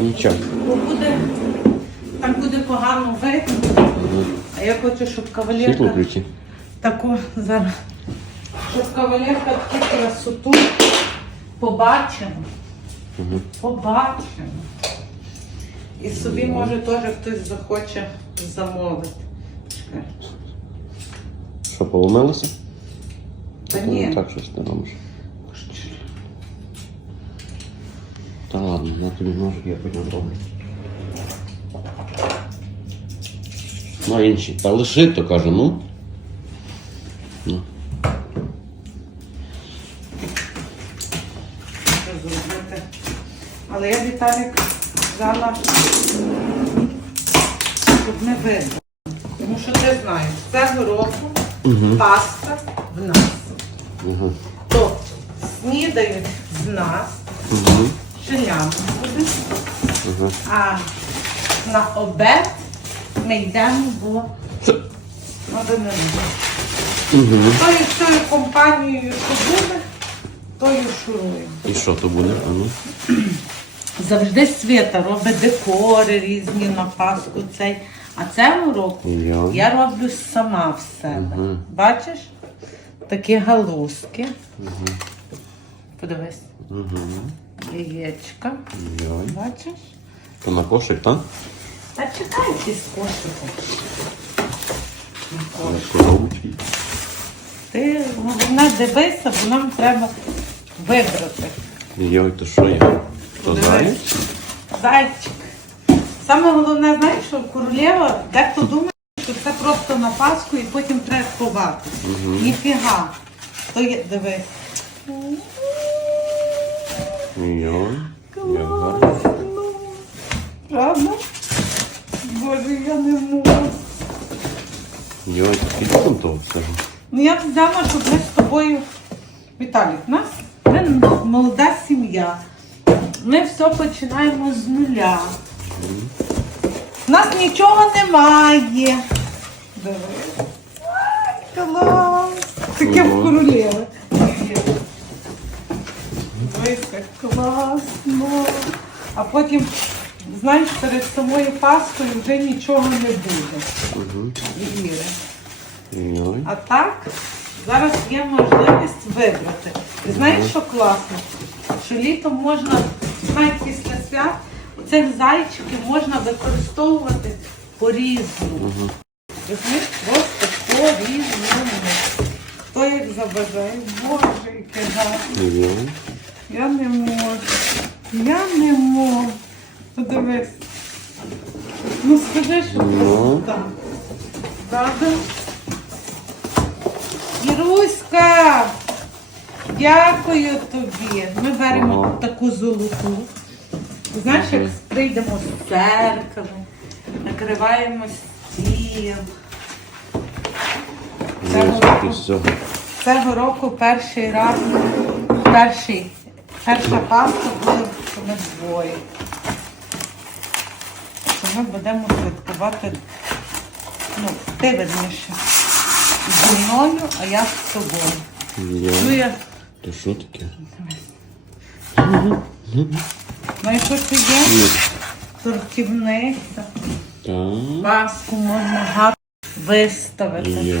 Нічого. Бо буде, так буде погано видно. А я хочу, щоб Світло кавалерка включи. таку зараз. Щоб кавалерка таку красоту побачила. Побачимо. І собі може теж хтось захоче замовити. Чекай. Що, поломилося? Та ні. Так щось ти робиш. Та ладно, на тобі ножик, я потім зроблю. Ну, а інші. Та лиши, то каже, ну. Ну. Зробити. Але я Віталік взяла, щоб не видно. Тому що ти знаєш, цього року Угу. паста в нас. Угу. Тобто снідають з нас, Угу. Жилям буде, Угу. а на обед ми йдемо в магазин. Угу. Тою всією компанією, що буде, тою шуруємо. І що то буде? А ну. Завжди свята робить декори різні на Пасху цей. А цього року Я. я роблю сама в себе. Бачиш? Такі галузки. Подивись, Угу. Яєчка. Йой. Бачиш? То на кошик, так? А чекай ці з кошиком. На коробочки. Ти головне дивися, бо нам треба вибрати. Йой, то що я? То Дивись. Зайчик. Саме головне, знаєш, що королева, дехто думає, що це просто на Пасху і потім треба ховати. Ніфіга. То є, дивись. Як. Класно. Правда? Боже, я не можу. Йой, скільки там того всього? Ну я взяла, щоб ми з тобою. Віталік, в нас ми молода сім'я. Ми все починаємо з нуля. У нас нічого немає. Диви. Ай, клас! Таке в Ого. Дивися, класно. А потім, знаєш, перед самою Пасхою вже нічого не буде. Угу. від. А так, зараз є можливість вибрати. І знаєш, що класно? Що літом можна, навіть після свят, цих зайчиків можна використовувати по-різному. Розумієш, просто по-різному. Хто як забажає, Боже, яке гарне. Я не можу. Я не можу. Подивись. Ну скажи, що Ну. так. Правда? Іруська! Дякую тобі. Ми беремо таку золоту. Знаєш, як прийдемо з церкви, накриваємо стіл. Цього року. Цього року перший раз, перший, перша Пасха буде, що ми двоє. Що ми будемо святкувати, ну, ти верніше, зі мною, а я з тобою. Йой. То що таке? і що це є? Тортівниця. Так. Пасху можна гарно виставити.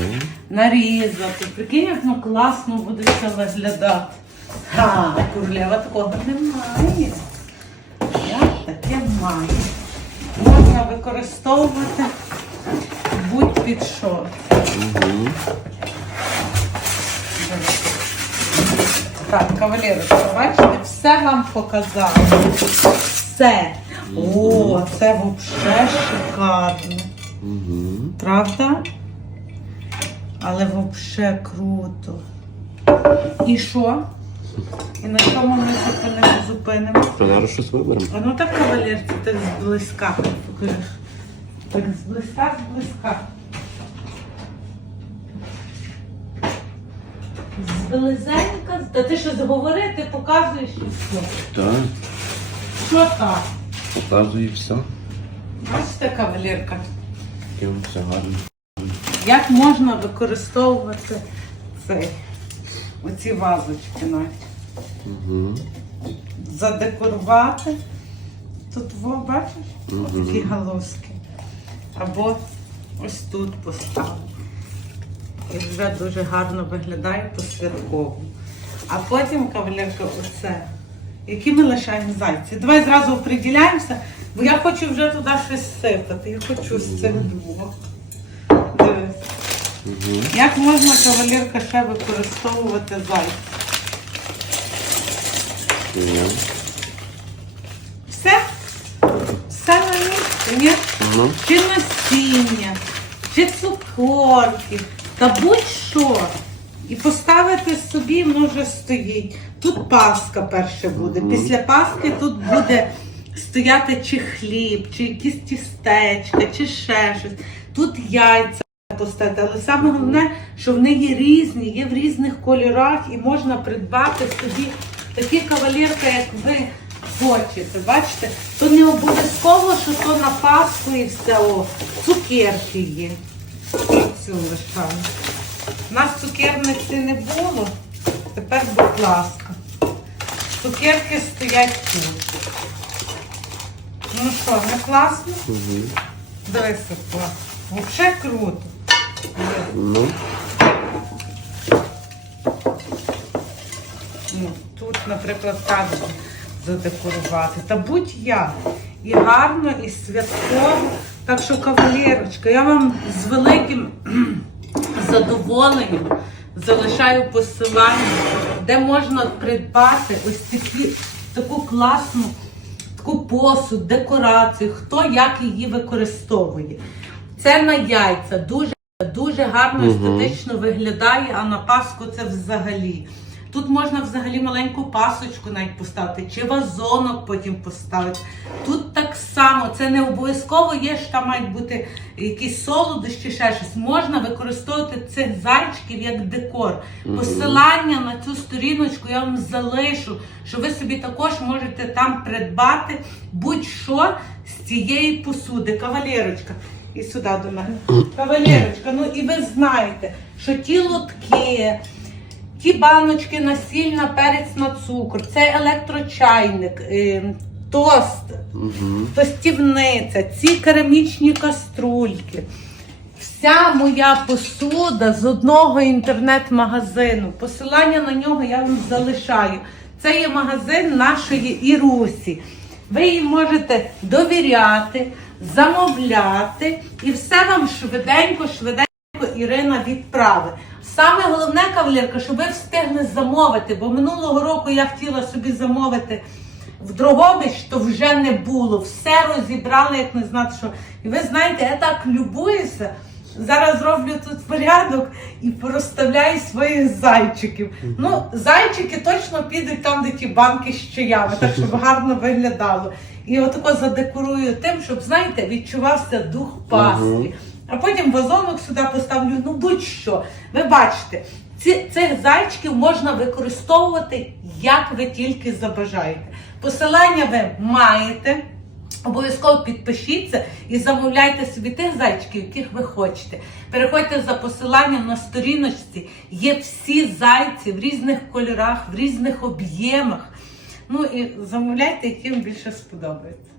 Нарізати. Прикинь, як ну класно буде це виглядати. А, королева такого немає. Я таке маю. Можна використовувати будь-під що. Угу. Так, кавалерочка, бачите, все вам показала. Все. О, це взагалі шикарно. Угу. Правда? Але взагалі круто. І що? І на чому ми зупинимо, зупинимо? То зараз щось виберемо. А ну так, кавалерці, так зблизька. Так зблизька, зблизька. Зблизенька. Та ти що заговори, ти показуєш і все. Так. Що так? Показує все. Бачите, кавалерка? Воно все гарно. Як можна використовувати цей, оці вазочки навіть. Угу. задекорувати. Тут во, бачиш? Такі галузки. Або ось тут поставити. І вже дуже гарно виглядає по-святковому. А потім кавалерка оце. Які ми лишаємо зайці? Давай зразу оприділяємося, бо я хочу вже туди щось сипати. Я хочу з цих двох. Дивись. Як можна кавалерка ще використовувати зайця? Ні. Все? Все на місці, ні? Угу. Чи насіння, чи цукорки, та будь-що. І поставити собі, воно вже стоїть. Тут Пасха перше буде. Після Пасхи тут буде стояти чи хліб, чи якісь тістечка, чи ще щось. Тут яйця поставити. Але саме головне, що вони є різні, є в різних кольорах і можна придбати собі такі кавалерки, як ви хочете. Бачите, то не обов'язково, що то на Пасху і все. О, цукерки є. Цю лишаємо. У нас цукерниці не було. Тепер, будь ласка. Цукерки стоять тут. Ну що, не класно? Угу. Дивися, класно. Взагалі круто. Ну. Ну, тут, наприклад, так задекорувати. Та будь-як. І гарно, і святково. Так що, кавалерочка, я вам з великим задоволенням залишаю посилання, де можна придбати ось такі, таку класну таку посуд, декорацію, хто як її використовує. Це на яйця. Дуже Дуже гарно естетично виглядає, а на Пасху це взагалі. Тут можна взагалі маленьку пасочку навіть поставити, чи вазонок потім поставити. Тут так само, це не обов'язково є, що там мають бути якісь солодощі, ще щось. Можна використовувати цих зайчиків як декор. Посилання на цю сторіночку я вам залишу, що ви собі також можете там придбати будь-що з цієї посуди. Кавалерочка. І сюди до мене. Кавалерочка, ну і ви знаєте, що ті лотки, ті баночки насільна, перець на цукор, це електрочайник, е, тост, тостівниця, ці керамічні каструльки. Вся моя посуда з одного інтернет-магазину. Посилання на нього я вам залишаю. Це є магазин нашої Ірусі. Ви їй можете довіряти, замовляти, і все вам швиденько, швиденько Ірина відправить. Саме головне, кавалерка, щоб ви встигли замовити, бо минулого року я хотіла собі замовити в Дрогобич, то вже не було. Все розібрали, як не знати, що. І ви знаєте, я так любуюся. Зараз зроблю тут порядок і порозставляю своїх зайчиків. Ну, зайчики точно підуть там, де ті банки з чаями, так щоб гарно виглядало. І отако задекорую тим, щоб, знаєте, відчувався дух Пасхи. А потім вазонок сюди поставлю, ну будь-що. Ви бачите, ці, цих зайчиків можна використовувати, як ви тільки забажаєте. Посилання ви маєте. Обов'язково підпишіться і замовляйте собі тих зайчиків, яких ви хочете. Переходьте за посиланням на сторіночці. Є всі зайці в різних кольорах, в різних об'ємах. Ну і замовляйте, яким більше сподобається.